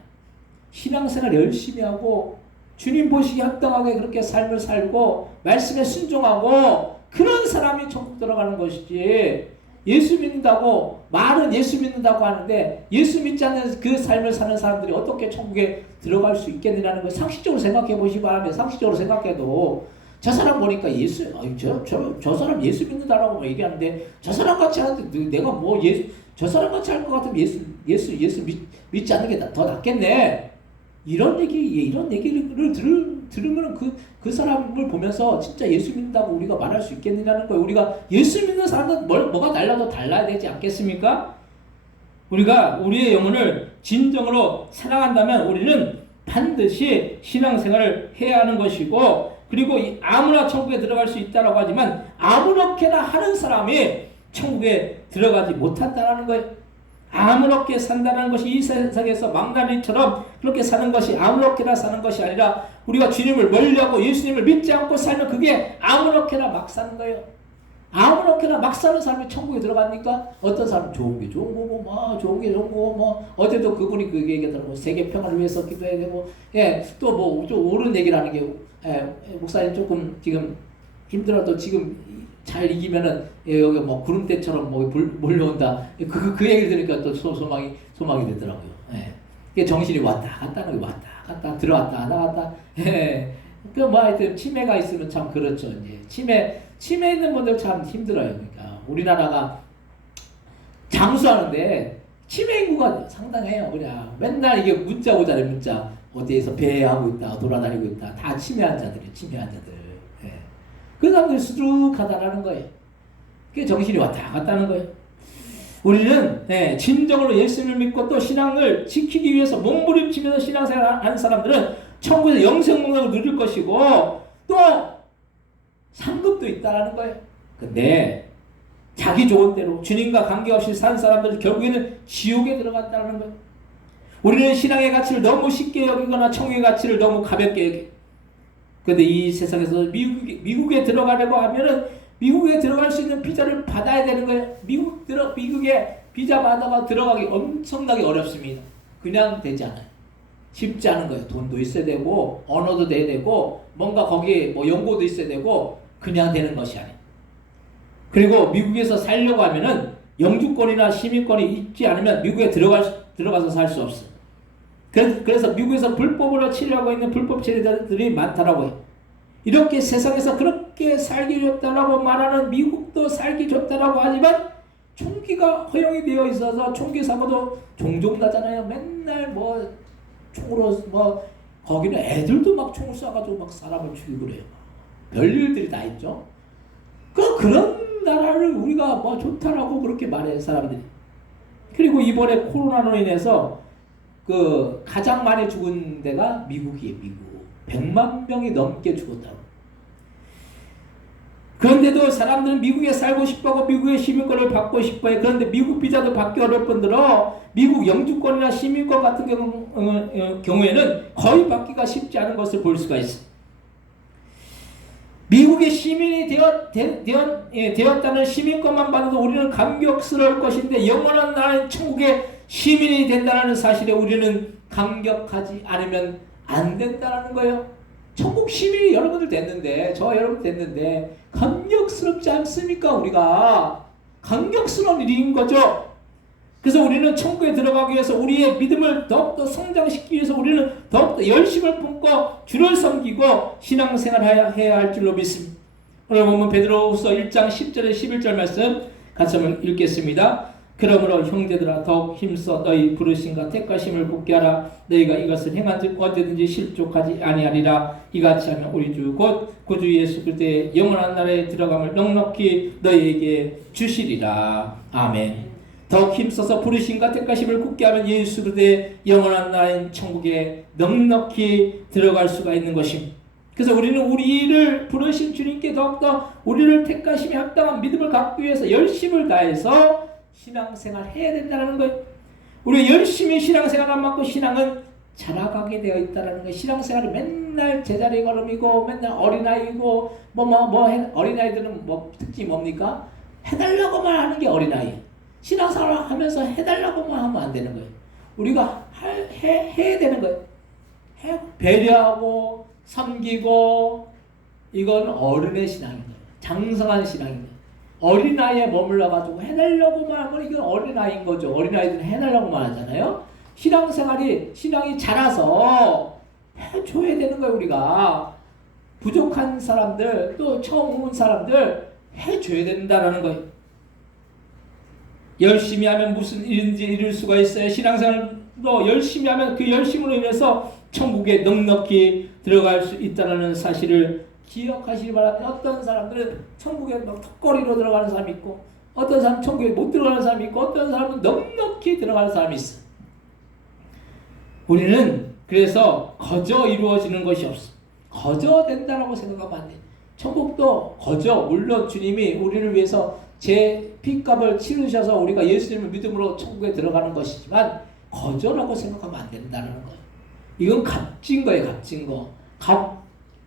신앙생활 열심히 하고 주님 보시기에 합당하게 그렇게 삶을 살고 말씀에 순종하고 그런 사람이 천국 들어가는 것이지, 예수 믿는다고 말은 예수 믿는다고 하는데 예수 믿지 않는 그 삶을 사는 사람들이 어떻게 천국에 들어갈 수 있겠느냐는 걸 상식적으로 생각해 보시기 바랍니다. 상식적으로 생각해도 저 사람 보니까 저 사람 예수 믿는다라고 얘기하는데 저 사람 같이 하는데 내가 뭐 저 사람 같이 할 것 같으면 예수 믿지 않는 게 더 낫겠네. 이런 얘기를 들으면 그 사람을 보면서 진짜 예수 믿는다고 우리가 말할 수 있겠느냐는 거예요. 우리가 예수 믿는 사람은 뭐가 달라도 달라야 되지 않겠습니까? 우리가 우리의 영혼을 진정으로 사랑한다면 우리는 반드시 신앙생활을 해야 하는 것이고, 그리고 아무나 천국에 들어갈 수 있다라고 하지만 아무렇게나 하는 사람이 천국에 들어가지 못한다라는 거예요. 아무렇게 산다는 것이 이 세상에서 망나니처럼 그렇게 사는 것이 아무렇게나 사는 것이 아니라 우리가 주님을 멀리하고 예수님을 믿지 않고 살면 그게 아무렇게나 막 사는 거예요. 아무렇게나 막 사는 사람이 천국에 들어갑니까? 어떤 사람은 좋은 게 좋은 거고 좋은 게 좋은 거고 어제도 그분이 그 얘기하더라고. 세계 평화를 위해서 기도해야 되고 또 좀 옳은 얘기를 하는 게 목사님 조금 지금 힘들어도 지금 잘 이기면은 여기 구름대처럼 몰려온다. 그 얘기를 들으니까 또 소망이 되더라고요. 이게 정신이 왔다 갔다 하는 게 왔다 갔다 들어왔다 나갔다. 하여튼 치매가 있으면 참 그렇죠. 이제 치매 있는 분들 참 힘들어요. 그러니까 우리나라가 장수하는데 치매 인구가 상당해요. 그냥 맨날 이게 문자 오잖아요. 문자 어디에서 배회하고 있다, 돌아다니고 있다. 다 치매 환자들이에요. 치매 환자들. 그 사람들이 수두룩하다라는 거예요. 그게 정신이 왔다 갔다 하는 거예요. 우리는 진정으로 예수님을 믿고 또 신앙을 지키기 위해서 몸부림치면서 신앙생활을 하는 사람들은 천국에서 영생공덕을 누릴 것이고 또 상급도 있다라는 거예요. 근데 자기 좋은 대로 주님과 관계없이 산 사람들은 결국에는 지옥에 들어간다는 거예요. 우리는 신앙의 가치를 너무 쉽게 여기거나 천국의 가치를 너무 가볍게 여겨요. 근데 이 세상에서 미국에 들어가려고 하면은 미국에 들어갈 수 있는 비자를 받아야 되는 거예요. 미국에 비자 받아가 들어가기 엄청나게 어렵습니다. 그냥 되지 않아요. 쉽지 않은 거예요. 돈도 있어야 되고 언어도 돼야 되고 뭔가 거기에 연고도 있어야 되고 그냥 되는 것이 아니에요. 그리고 미국에서 살려고 하면은 영주권이나 시민권이 있지 않으면 미국에 들어가서 살 수 없어요. 그래서 미국에서 불법으로 치료하고 있는 불법 치료자들이 많다라고 해요. 이렇게 세상에서 그렇게 살기 좋다라고 말하는 미국도 살기 좋다라고 하지만 총기가 허용이 되어 있어서 총기 사고도 종종 나잖아요. 맨날 총으로 거기는 애들도 막 총을 쏴가지고 막 사람을 죽이고 그래요. 별일들이 다 있죠. 그런 나라를 우리가 좋다라고 그렇게 말해요, 사람들이. 그리고 이번에 코로나로 인해서 가장 많이 죽은 데가 미국이에요. 미국. 100만 명이 넘게 죽었다고. 그런데도 사람들은 미국에 살고 싶어하고 미국의 시민권을 받고 싶어해. 그런데 미국 비자도 받기 어려울 뿐더러 미국 영주권이나 시민권 같은 경우에는 거의 받기가 쉽지 않은 것을 볼 수가 있어요. 미국의 시민이 되었다는 시민권만 받아도 우리는 감격스러울 것인데 영원한 나라의 천국의 시민이 된다는 사실에 우리는 감격하지 않으면 안 된다는 거예요. 천국 시민이 여러분들 됐는데 여러분 됐는데 감격스럽지 않습니까? 우리가 감격스러운 일인 거죠. 그래서 우리는 천국에 들어가기 위해서 우리의 믿음을 더욱더 성장시키기 위해서 우리는 더욱더 열심을 품고 주를 섬기고 신앙생활을 해야 할 줄로 믿습니다. 오늘 보면 베드로후서 1장 10절에 11절 말씀 같이 한번 읽겠습니다. 그러므로 형제들아 더욱 힘써 너희 부르심과 택하심을 굳게 하라. 너희가 이것을 행한즉 언제든지 실족하지 아니하리라. 이같이 하면 우리 주 곧 구주 예수 그리스도의 영원한 나라에 들어감을 넉넉히 너희에게 주시리라. 아멘. 더욱 힘써서 부르심과 택하심을 굳게 하면 예수 그리스도의 영원한 나라인 천국에 넉넉히 들어갈 수가 있는 것입니다. 그래서 우리는 우리를 부르신 주님께 더욱더 우리를 택하심에 합당한 믿음을 갖기 위해서 열심을 다해서 신앙생활 해야 된다는 거예요. 우리 열심히 신앙생활 안 맞고 신앙은 자라가게 되어 있다는 거예요. 신앙생활은 맨날 제자리 걸음이고 맨날 어린아이고 어린아이들은 뭐 특징이 뭡니까? 해달라고만 하는 게 어린아이. 신앙생활 하면서 해달라고만 하면 안 되는 거예요. 우리가 해야 되는 거예요. 배려하고 섬기고, 이건 어른의 신앙인 거예요. 장성한 신앙인 거예요. 어린아이에 머물러가지고 해달라고만 하면 이건 어린아이인 거죠. 어린아이들은 해달라고만 하잖아요. 신앙이 자라서 해줘야 되는 거예요. 우리가 부족한 사람들, 또 처음 온 사람들 해줘야 된다는 거예요. 열심히 하면 무슨 일인지 이룰 수가 있어요. 신앙생활도 열심히 하면 그 열심으로 인해서 천국에 넉넉히 들어갈 수 있다는 사실을 기억하시기 바랍니다. 어떤 사람들은 천국에 막 턱걸이로 들어가는 사람이 있고, 어떤 사람은 천국에 못 들어가는 사람이 있고, 어떤 사람은 넉넉히 들어가는 사람이 있어. 우리는 그래서 거저 이루어지는 것이 없어. 거저 된다라고 생각하면 안 돼. 천국도 거저, 물론 주님이 우리를 위해서 제 피값을 치르셔서 우리가 예수님을 믿음으로 천국에 들어가는 것이지만 거저라고 생각하면 안 된다는 거예요. 이건 값진 거예요. 값진 거.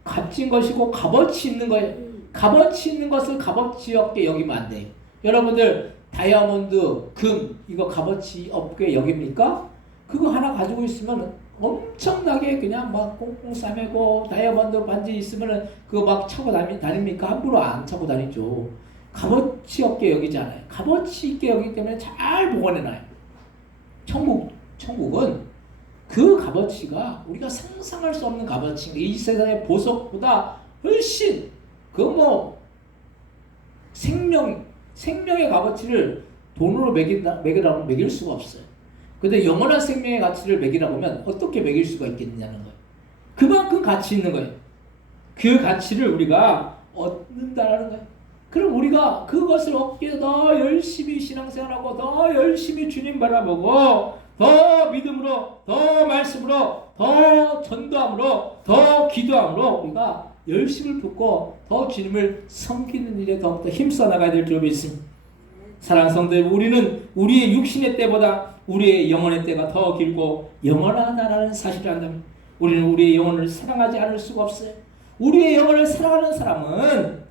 값진 것이고 값어치 있는 거예요. 값어치 있는 것을 값어치 없게 여기면 안 돼요. 여러분들 다이아몬드, 금 이거 값어치 없게 여깁니까? 그거 하나 가지고 있으면 엄청나게 그냥 막 꽁꽁 싸매고, 다이아몬드 반지 있으면 그거 막 차고 다닙니까? 함부로 안 차고 다니죠. 값어치 없게 여기잖아요. 값어치 있게 여기기 때문에 잘 보관해놔요. 천국은 그 값어치가 우리가 상상할 수 없는 값어치인 거예요. 이 세상의 보석보다 훨씬 생명의 값어치를 돈으로 매기라고 매길 수가 없어요. 근데 영원한 생명의 가치를 매기라고 하면 어떻게 매길 수가 있겠느냐는 거예요. 그만큼 가치 있는 거예요. 그 가치를 우리가 얻는다라는 거예요. 그럼 우리가 그것을 얻기 위해 더 열심히 신앙생활하고, 더 열심히 주님 바라보고, 더 믿음으로, 더 말씀으로, 더 전도함으로, 더 기도함으로 우리가 열심을 붓고 더 주님을 섬기는 일에 더욱더 힘써 나가야 될 줄 믿습니다. 사랑하는 성도들, 우리는 우리의 육신의 때보다 우리의 영혼의 때가 더 길고 영원하다라는 사실을 안다면 우리는 우리의 영혼을 사랑하지 않을 수가 없어요. 우리의 영혼을 사랑하는 사람은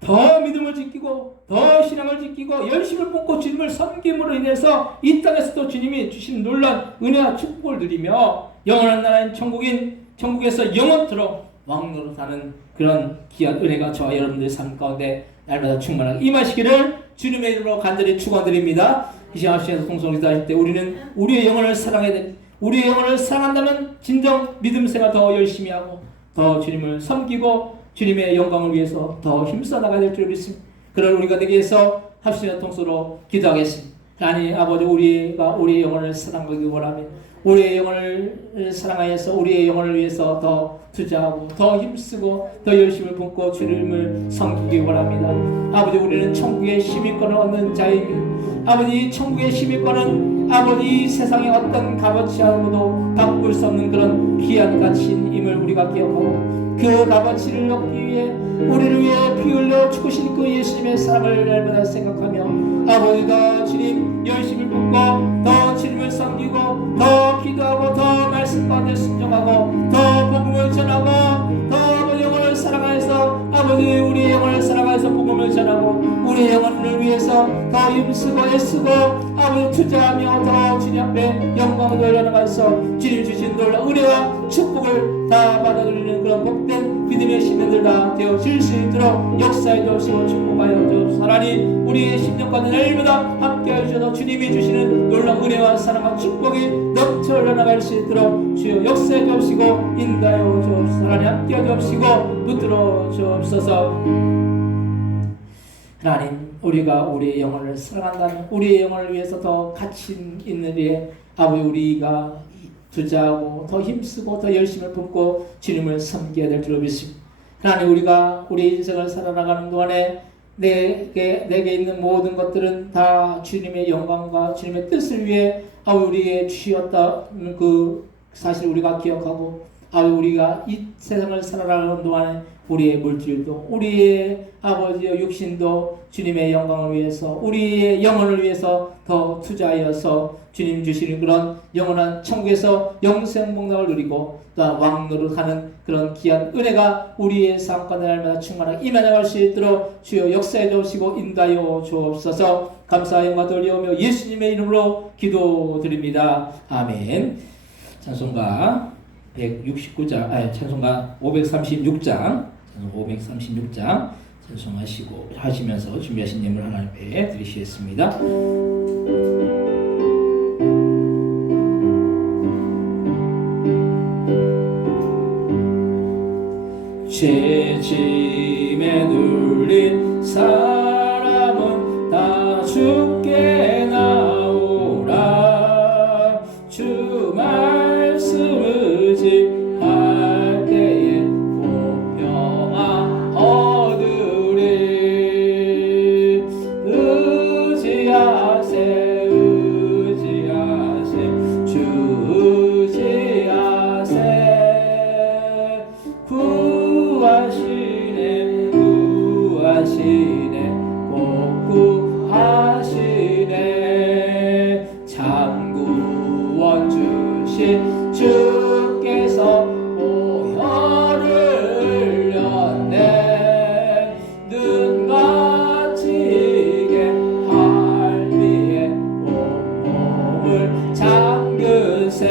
더 믿음을 지키고, 더 신앙을 지키고, 열심을 뿜고 주님을 섬김으로 인해서 이 땅에서도 주님이 주신 놀라운 은혜와 축복을 누리며 영원한 나라인 천국에서 영원토록 왕노릇하는 그런 귀한 은혜가 저와 여러분들의 삶 가운데 날마다 충만하게 임하시기를 주님의 이름으로 간절히 축원드립니다. 이 시간 통성을 기도하실 때 우리는 우리의 영혼을 사랑해야 돼. 우리의 영혼을 사랑한다면 진정 믿음 생활 더 열심히 하고, 더 주님을 섬기고 주님의 영광을 위해서 더 힘써 나가야 될 줄 믿습니다. 그런 우리가 되기 위해서 합심한 통수로 기도하겠습니다. 하나님 아버지, 우리가 우리의 영혼을 사랑하기 원하며 우리의 영혼을 사랑하여서 우리의 영혼을 위해서 더 투자하고 더 힘쓰고 더 열심을 붓고 주님을 섬기기 원합니다. 아버지, 우리는 천국의 시민권을 얻는 자입니다. 아버지, 천국의 시민권은 아버지 세상의 어떤 값어치하고도 바꿀 수 없는 그런 귀한 가치임을 우리가 기억하고, 그 값어치를 얻기 위해 우리를 위해 피 흘려 죽으신 그 예수님의 사랑을 날마다 생각하며 아버지가 주님 열심을 붓고 더 주님을 섬기고 더 기도하고 더 말씀 가운데 순종하고 더 복음을 전하고 더 아버지 영혼을 사랑하여서 아버지 우리의 영혼을 사랑하여서 복음을 전하고 우리의 영혼을 위해서 더 힘쓰고 애쓰고 아버지 투자하며 더 주님 앞에 영광을 돌려나가서 주님 주신 놀라운 은혜와 축복을 다 받아들이는 그런 복된 믿음의 시민들 다 되어질 수 있도록 역사해 주시고 축복하여 주옵소서. 하나님, 우리의 심령과는 날마다 함께하여 주셔서 주님이 주시는 놀라운 은혜와 사랑과 축복이 넘쳐 흘러나갈 수 있도록 주여 역사해 주옵시고 인도하여 주옵소서. 하나님 함께하여 주옵시고 붙들어 주옵소서. 하나님, 우리가 우리의 영혼을 사랑한다면 우리의 영혼을 위해서 더 가치 있는 일에 아버지 우리가 투자하고 더 힘쓰고 더 열심을 붓고 주님을 섬겨야 될 줄 믿습니다. 하나님, 우리가 우리 인생을 살아나가는 동안에 내게 있는 모든 것들은 다 주님의 영광과 주님의 뜻을 위해 우리의 주였다는 그 사실을 우리가 기억하고 우리가 이 세상을 살아가는 동안에 우리의 물질도 우리의 아버지의 육신도 주님의 영광을 위해서 우리의 영혼을 위해서 더 투자하여서 주님 주시는 그런 영원한 천국에서 영생 복락을 누리고 또한 왕노릇하는 그런 귀한 은혜가 우리의 삶과 날마다 충만하게 임해나갈 수 있도록 주여 역사해 주시고 인도하여 주옵소서. 감사와 영광 돌리오며 예수님의 이름으로 기도드립니다. 아멘. 찬송가 169장, 찬송가 536장, 찬송하시고 하시면서 준비하신 예물 하나님 앞에 드리시겠습니다. 죄짐에 눌린 사람은 다 주께 나오라. 주 말씀 의지할 때에 보평아 얻으리. 의지하세 주 의지하세. 구하시네 꼭 구하시네. 참구원 주신 주께서 보혈을 흘렸네. 눈같이 이게 할미에 온몸을 잠그세.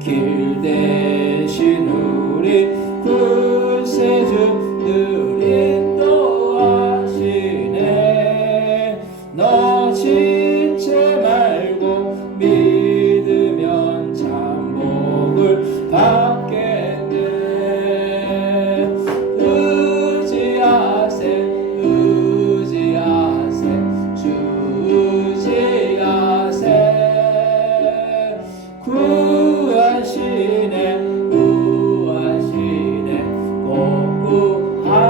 길 대신 우리 구세주 늘 인도하시네. 너 지체 말고 믿으면 참 복을 받겠네. 의지하세 주 의지하세. 구하시네 꼭 구하시네.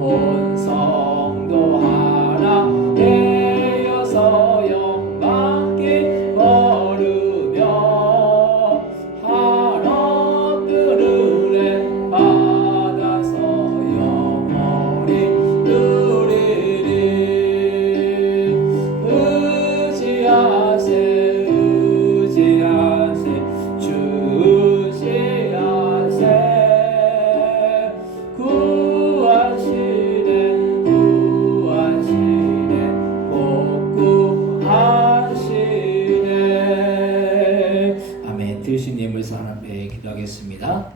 온 성도 하나 되어서 영광께 걸으며 한없는 은혜 받아서 영원히 누리리. 의지하세 주 의지하세. 구하시네 꼭 구하시네. 아멘. 드신 예물에서 하나님께 기도하겠습니다.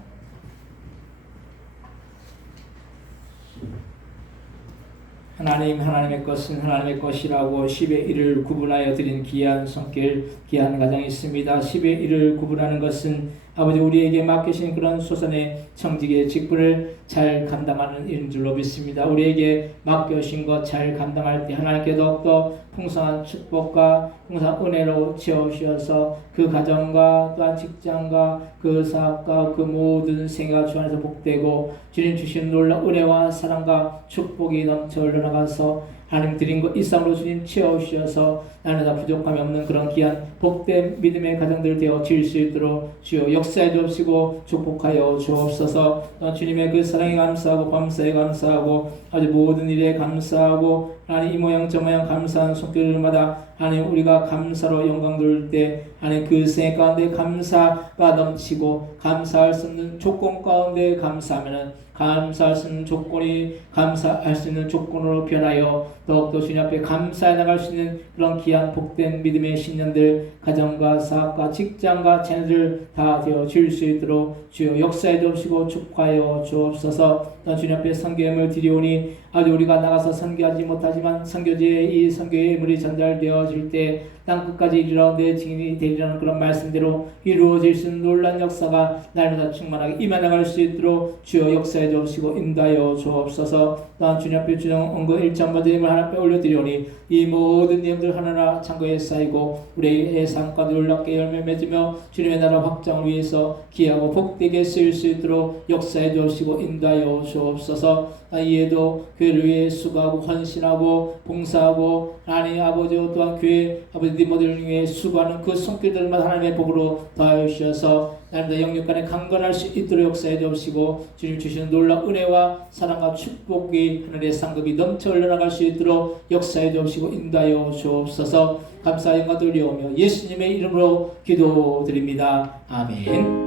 하나님, 하나님의 것은 하나님의 것이라고 10의 1을 구분하여 드린 귀한 손길, 귀한 가정이 있습니다. 10의 1을 구분하는 것은 아버지 우리에게 맡기신 그런 소선의 청직의 직분을 잘 감당하는 일인 줄로 믿습니다. 우리에게 맡겨신 것 잘 감당할 때 하나님께 더욱더 풍성한 축복과 풍성한 은혜로 채워주셔서 그 가정과 또한 직장과 그 사업과 그 모든 생애가 주 안에서 복되고 주님 주신 놀라운 은혜와 사랑과 축복이 넘쳐 흘러나가서 하나님 드린 것 이상으로 주님 채워주셔서 나는 다 부족함이 없는 그런 귀한 복된 믿음의 가정들 되어 지을 수 있도록 주여 역사해 주옵시고 축복하여 주옵소서. 주님의 그 사랑에 감사하고 범사에 감사하고 아주 모든 일에 감사하고 하나님 이 모양 저 모양 감사한 손길마다 하나님 우리가 감사로 영광 돌릴 때 하나님 그 생애 가운데 감사가 넘치고 감사할 수 없는 조건 가운데 감사하면은 감사할 수 있는 조건이 감사할 수 있는 조건으로 변하여 더욱더 주님 앞에 감사해 나갈 수 있는 그런 귀한 복된 믿음의 신년들 가정과 사업과 직장과 자녀들 다 되어 줄 수 있도록 주여 역사해 주옵시고 축복하여 주옵소서. 주님 앞에 선교예물 드리오니 아주 우리가 나가서 선교하지 못하지만 선교지에 이 선교의 예물이 전달되어질 때 땅끝까지 이르러 내 증인이 되리라는 그런 말씀대로 이루어질 수 있는 놀란 역사가 날마다 충만하게 임해나갈 수 있도록 주여 역사해 주시고 인도하여 주옵소서. 또한 주님 앞에 주정 언급 1.1 드림을 하나 빼 올려드리오니 이 모든 내용들 하나하나 창고에 쌓이고 우리의 삶과 놀랍게 열매 맺으며 주님의 나라 확장을 위해서 귀하고 복되게 쓰일 수 있도록 역사해 주시고 인도하여 주옵소서. 이에도 교회를 위해 수고하고 헌신하고 봉사하고 하나님 아버지와 또한 교회 아버지 모델을 위해 수고하는 그 손길들만 하나님의 복으로 더하여 주셔서 날마다 영육간에 강건할 수 있도록 역사해 주시고 주님 주시는 놀라운 은혜와 사랑과 축복이 하늘의 상급이 넘쳐 흘러나갈 수 있도록 역사해 주시고 인도하여 주옵소서. 감사 영광 돌리오며 예수님의 이름으로 기도드립니다. 아멘.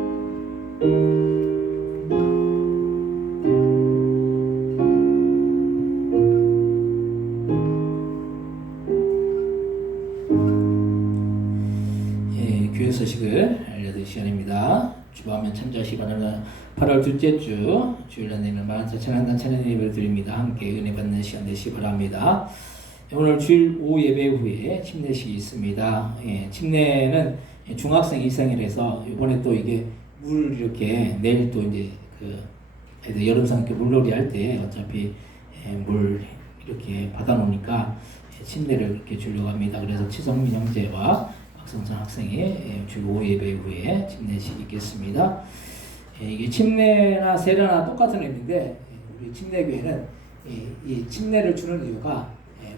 교회 소식을 알려드릴 시간입니다. 주보하면 참조하시기 바랍니다. 8월 둘째 주 주일날 내는 14,000단 찬양 예배를 드립니다. 함께 은혜 받는 시간 되시기 바랍니다. 오늘 주일 오후 예배 후에 침례식이 있습니다. 침례는 중학생 이상이라서 이번에 또 이게 물 이렇게 내일 또 이제 애들 여름상 이렇게 물놀이 할 때 어차피 물 이렇게 받아놓으니까 침례를 이렇게 주려고 합니다. 그래서 치성민 형제와 박성찬 학생이 주일 오후 예배 후에 침례식이 있겠습니다. 이게 침례나 세례나 똑같은 의미인데 우리 침례교회는 이 침례를 주는 이유가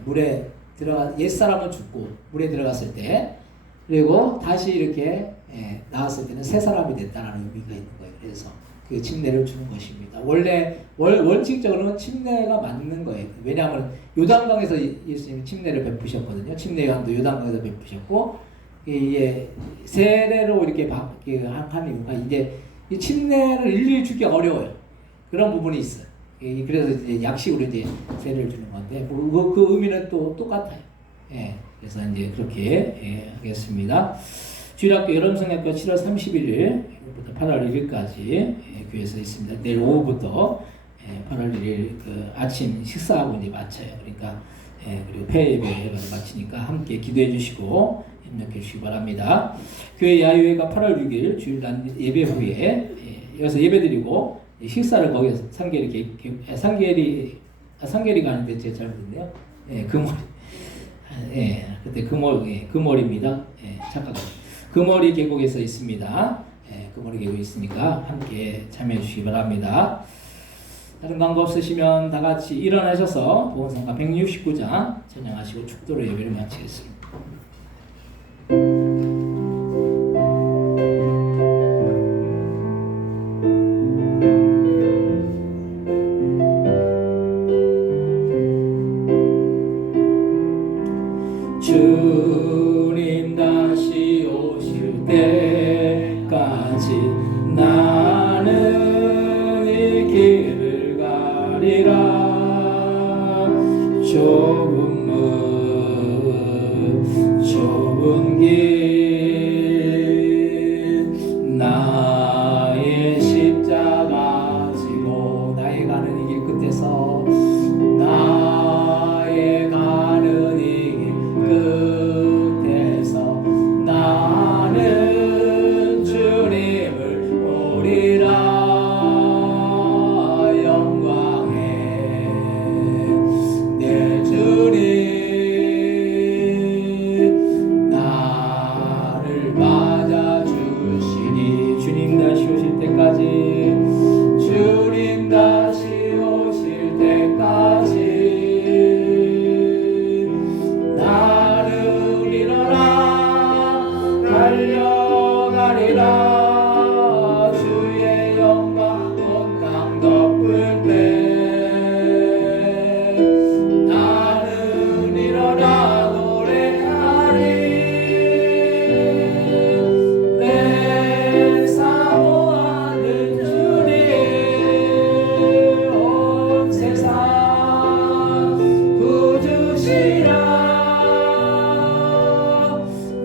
물에 들어가 옛사람은 죽고 물에 들어갔을 때 그리고 다시 이렇게 나왔을 때는 새 사람이 됐다는 의미가 있는 거예요. 그래서 그 침례를 주는 것입니다. 원래 원칙적으로는 침례가 맞는 거예요. 왜냐하면 요단강에서 예수님이 침례를 베푸셨거든요. 침례 요한도 요단강에서 베푸셨고 이게 세례로 이렇게 한 이유가 이제 이 침례를 일일이 주기 어려워요. 그런 부분이 있어요. 그래서 이제 약식으로 이제 세례를 주는 건데 그 의미는 또 똑같아요. 그래서 이제 그렇게 하겠습니다. 주일학교 여름성역교 7월 31일부터 8월 1일까지 교회에서 있습니다. 내일 오후부터 8월 1일 그 아침 식사하고 이제 마쳐요. 그러니까 그리고 폐예배를 마치니까 함께 기도해 주시고 협력해 주시기 바랍니다. 교회 야유회가 8월 6일 주일날 예배 후에 여기서 예배드리고 식사를 거기서 상계리가 아닌데 제가 잘못했네요. 금월 그때 금월입니다. 착각합니다. 금월이 계곡에서 있습니다. 금월이 계곡에 있으니까 함께 참여해 주시기 바랍니다. 다른 광고 없으시면 다 같이 일어나셔서 보건성가 169장 찬양하시고 축도로 예배를 마치겠습니다. 주님 다시 오실 때까지 나는 이 길을 가리라. 좁은 길 나의 십자가 지고 나의 가는 이 길 끝에서 나의 가는 이 길 끝에서 나는 주님을 보리라. 영광에 내 주님 나를 맞아주시니 주님 다시 오실 때까지 주님 다시 오실 때까지 나를 일어나 달려가리라. 주의 영광 온 땅 덮을 때 나는 일어나 노래하리. 내 사모하는 주님 온 세상 구주시라.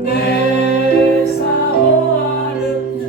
내 사모하는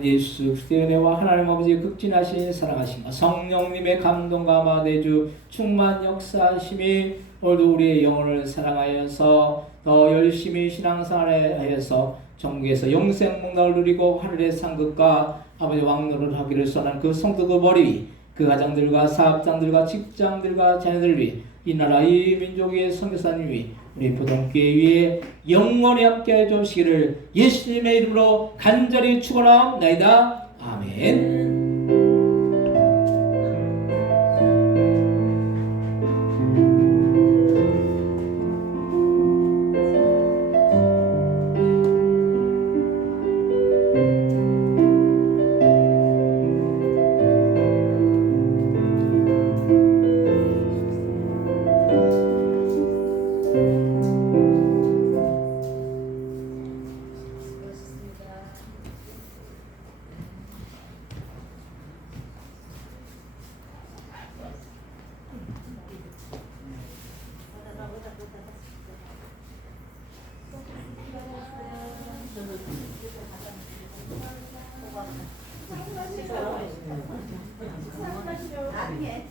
우리 예수 그리스도의 은혜와 하나님 아버지의 극진하신 사랑하심과 성령님의 감동과 마대주 충만 역사하심이 오늘도 우리의 영혼을 사랑하여서 더 열심히 신앙생활을 하여서 천국에서 영생 목락을 누리고 하늘의 상급과 아버지 왕노를 하기를 선한 그 성도들 머리 위, 그 가정들과 사업장들과 직장들과 자녀들 위해 이 나라 이 민족의 선교사님 위, 우리 부동교회 위에 영원히 함께해 주시기를 예수님의 이름으로 간절히 축원하옵나이다. 아멘. 나중에